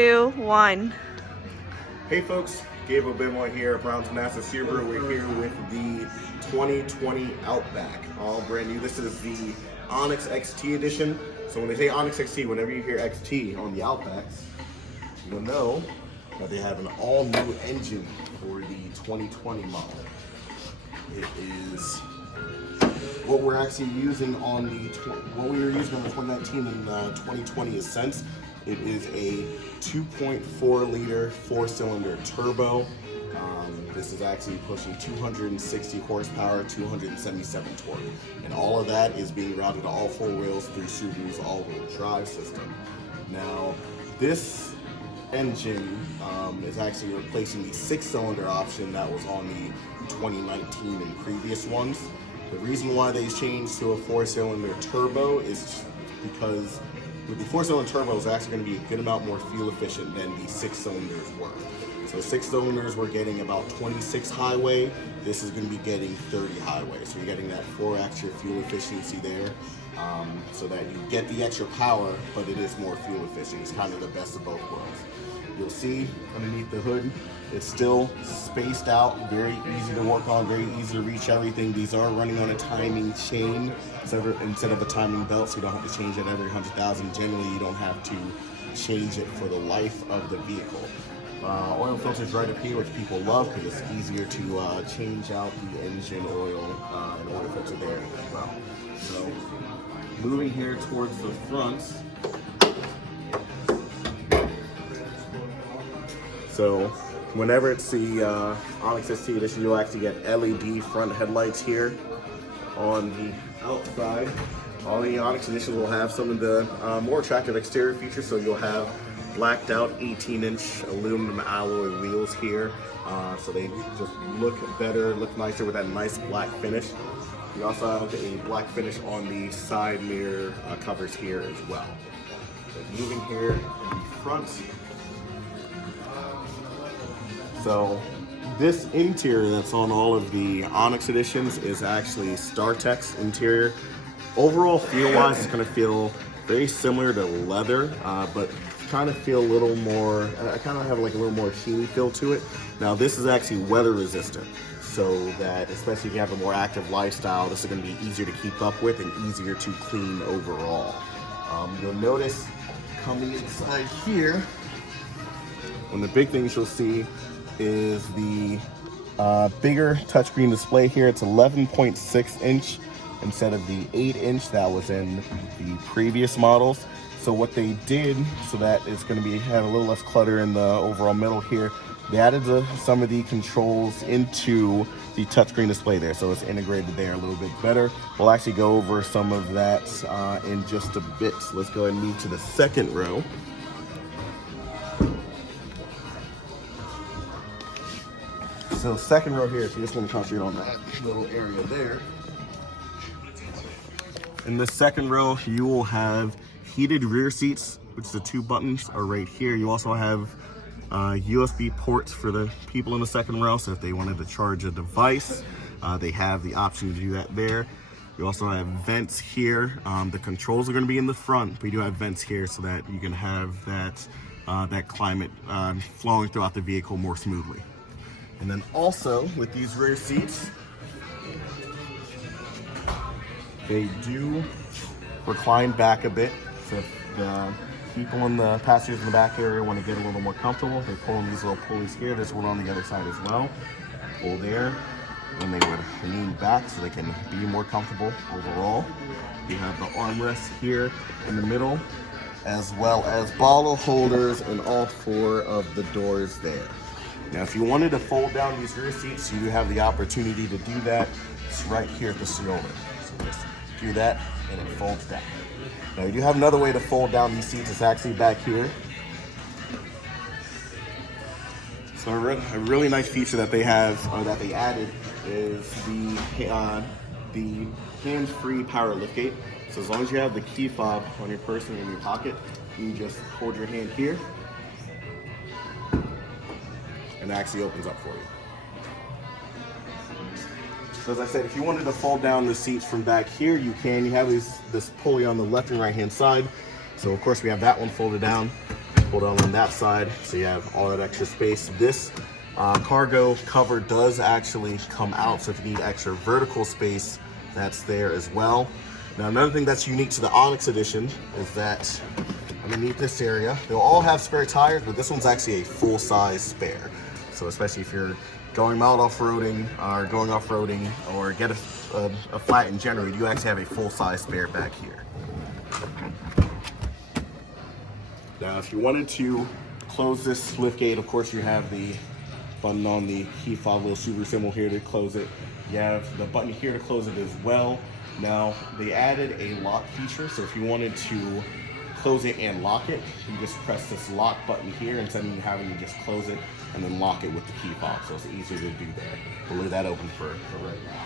2, 1. Hey folks, Gabe here at Manassas Subaru. We're here with the 2020 Outback, all brand new. This is the Onyx XT edition. So when they say Onyx XT, whenever you hear XT on the Outbacks, you'll know that they have an all new engine for the 2020 model. It is what we're actually using on what we were using on the 2019 and 2020 is since. It is a 2.4 liter 4-cylinder turbo. This is actually pushing 260 horsepower, 277 torque. And all of that is being routed to all four wheels through Subaru's all-wheel drive system. Now, this engine is actually replacing the 6-cylinder option that was on the 2019 and previous ones. The reason why they changed to a 4-cylinder turbo is because with the 4-cylinder turbo is actually going to be a good amount more fuel efficient than the 6-cylinders were. So 6 cylinders were getting about 26 highway. This is going to be getting 30 highway. So you're getting that 4 extra fuel efficiency there, so that you get the extra power, but it is more fuel efficient. It's kind of the best of both worlds. You'll see underneath the hood, it's still spaced out, very easy to work on, very easy to reach everything. These are running on a timing chain instead of a timing belt, so you don't have to change it every 100,000. Generally, you don't have to change it for the life of the vehicle. Oil filters right up here, which people love because it's easier to change out the engine oil and oil filter there as well. So, moving here towards the front. So, whenever it's the Onyx XT edition, you'll actually get LED front headlights here on the outside. All the Onyx editions will have some of the more attractive exterior features, so you'll have blacked out 18-inch aluminum alloy wheels here, so they just look better, look nicer with that nice black finish. You also have a black finish on the side mirror covers here as well. So moving here in the front. So this interior that's on all of the Onyx editions is actually StarTech's interior. Overall feel-wise, it's going to feel very similar to leather, but kind of feel a little more, kind of have like a little more sheeny feel to it. Now this is actually weather resistant, so that especially if you have a more active lifestyle, this is going to be easier to keep up with and easier to clean overall. You'll notice coming inside here, one of the big things you'll see is the bigger touchscreen display here. It's 11.6 inch instead of the 8-inch that was in the previous models. So what they did, so that it's going to have a little less clutter in the overall middle here, they added some of the controls into the touchscreen display there, so it's integrated there a little bit better. We'll actually go over some of that in just a bit. So let's go ahead and move to the second row. So second row here, so you're just going to concentrate on that little area there. In the second row, you will have heated rear seats, which the 2 buttons are right here. You also have USB ports for the people in the second row, so if they wanted to charge a device, they have the option to do that there. You also have vents here. The controls are going to be in the front, but you do have vents here so that you can have that climate flowing throughout the vehicle more smoothly. And then also with these rear seats, they do recline back a bit. So if the people in the passengers in the back area want to get a little more comfortable, they pull in these little pulleys here. There's one on the other side as well. Pull there, and they would lean back so they can be more comfortable overall. You have the armrests here in the middle, as well as bottle holders in all 4 of the doors there. Now, if you wanted to fold down these rear seats, you have the opportunity to do that. It's right here at the shoulder. So just do that, and it folds down. Now, you do have another way to fold down these seats. It's actually back here. So a really nice feature that they have, or that they added, is the hands-free power liftgate. So as long as you have the key fob on your person in your pocket, you just hold your hand here, and it actually opens up for you. So as I said, if you wanted to fold down the seats from back here, you can. You have this pulley on the left and right hand side. So of course we have that one folded down. pull down on that side, so you have all that extra space. This cargo cover does actually come out, so if you need extra vertical space, that's there as well. Now, another thing that's unique to the Onyx edition is that underneath this area, they'll all have spare tires, but this one's actually a full-size spare. So especially if you're going mild off-roading or going off-roading or get a flat in general, you actually have a full-size spare back here. Now, if you wanted to close this liftgate, of course you have the button on the key fob, little Subaru symbol here to close it. You have the button here to close it as well. Now, they added a lock feature, so if you wanted to close it and lock it, you just press this lock button here instead of having to just close it and then lock it with the key fob, so it's easier to do there. We'll leave that open for right now.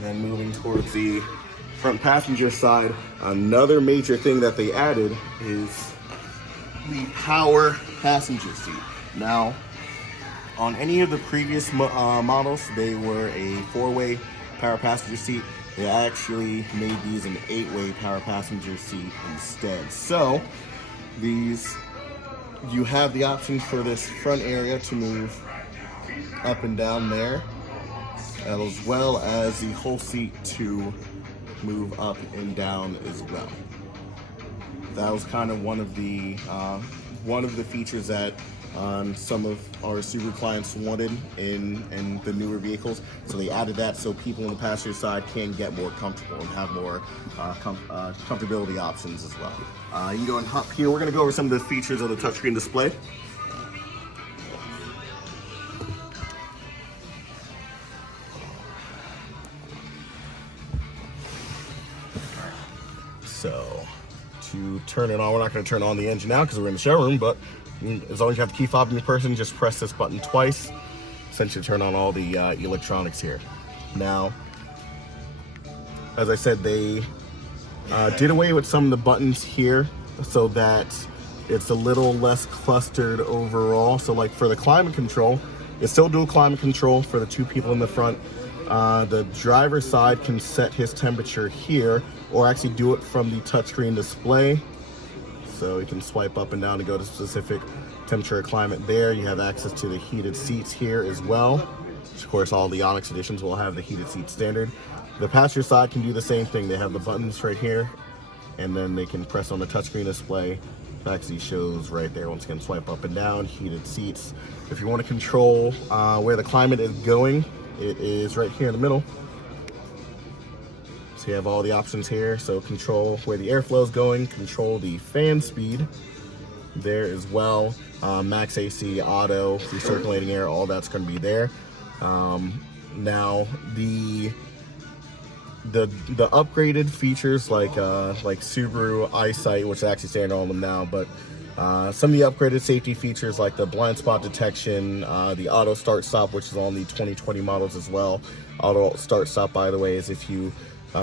Then moving towards the front passenger side, another major thing that they added is the power passenger seat. Now, on any of the previous models, they were a 4-way power passenger seat. They actually made these an 8-way power passenger seat instead. So these, you have the option for this front area to move up and down there, as well as the whole seat to move up and down as well. That was kind of one of the features that some of our Subaru clients wanted in the newer vehicles. So they added that so people on the passenger side can get more comfortable and have more comfortability options as well. You can go and hop here. We're going to go over some of the features of the touchscreen display. So to turn it on, we're not going to turn on the engine now because we're in the showroom, but as long as you have the key fob in your person, just press this button twice, essentially turn on all the electronics here. Now, as I said, they did away with some of the buttons here so that it's a little less clustered overall. So like for the climate control, it's still dual climate control for the two people in the front. The driver's side can set his temperature here or actually do it from the touchscreen display. So you can swipe up and down to go to specific temperature or climate there. You have access to the heated seats here as well. Of course, all the Onyx editions will have the heated seat standard. The passenger side can do the same thing. They have the buttons right here, and then they can press on the touchscreen display. It actually shows right there. Once again, swipe up and down, heated seats. If you want to control where the climate is going, it is right here in the middle. So you have all the options here. So control where the airflow is going, control the fan speed there as well. Max AC, auto, recirculating air, all that's going to be there. Now the upgraded features like Subaru EyeSight, which is actually standard on them now, but some of the upgraded safety features like the blind spot detection, the auto start stop, which is on the 2020 models as well. Auto start stop, by the way, is if you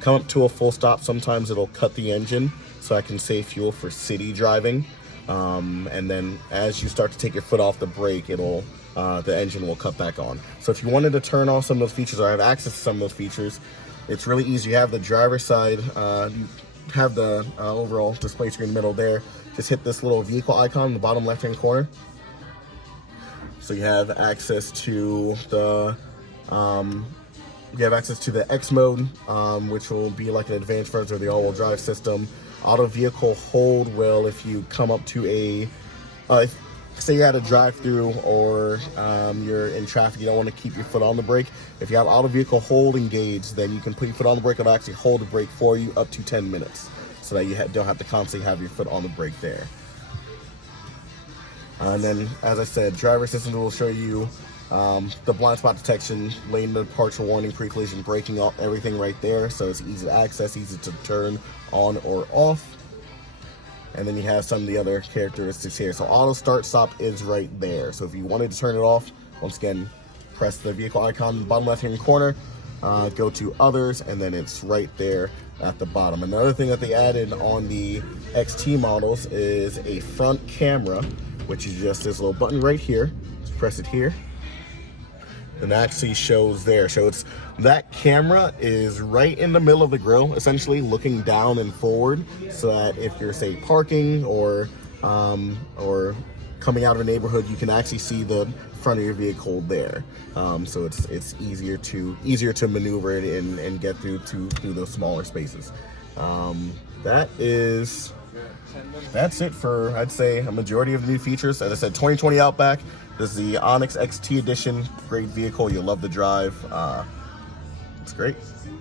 come up to a full stop, sometimes it'll cut the engine so I can save fuel for city driving. And then as you start to take your foot off the brake, it'll the engine will cut back on. So if you wanted to turn off some of those features or have access to some of those features, it's really easy. You have the driver's side, you have the overall display screen in the middle there. Just hit this little vehicle icon in the bottom left-hand corner. So you have access to the X mode, which will be like an advanced version of the all-wheel drive system. Auto vehicle hold will, if you come up to a, say you're at a drive-through or you're in traffic, you don't want to keep your foot on the brake. If you have auto vehicle hold engaged, then you can put your foot on the brake. It'll actually hold the brake for you up to 10 minutes, so that you don't have to constantly have your foot on the brake there. And then, as I said, driver assistance will show you the blind spot detection, lane departure warning, pre-collision braking, everything right there. So it's easy to access, easy to turn on or off. And then you have some of the other characteristics here. So auto start stop is right there. So if you wanted to turn it off, once again, press the vehicle icon in the bottom left hand corner, go to others, and then it's right there at the bottom. Another thing that they added on the XT models is a front camera, which is just this little button right here. Just press it here, and actually shows there. So it's that camera is right in the middle of the grill, essentially looking down and forward, so that if you're, say, parking or coming out of a neighborhood, you can actually see the front of your vehicle there. So it's easier to maneuver it and get through those smaller spaces. That's it for, I'd say, a majority of the new features. As I said, 2020 Outback. This is the Onyx XT edition. Great vehicle. You'll love the drive. It's great.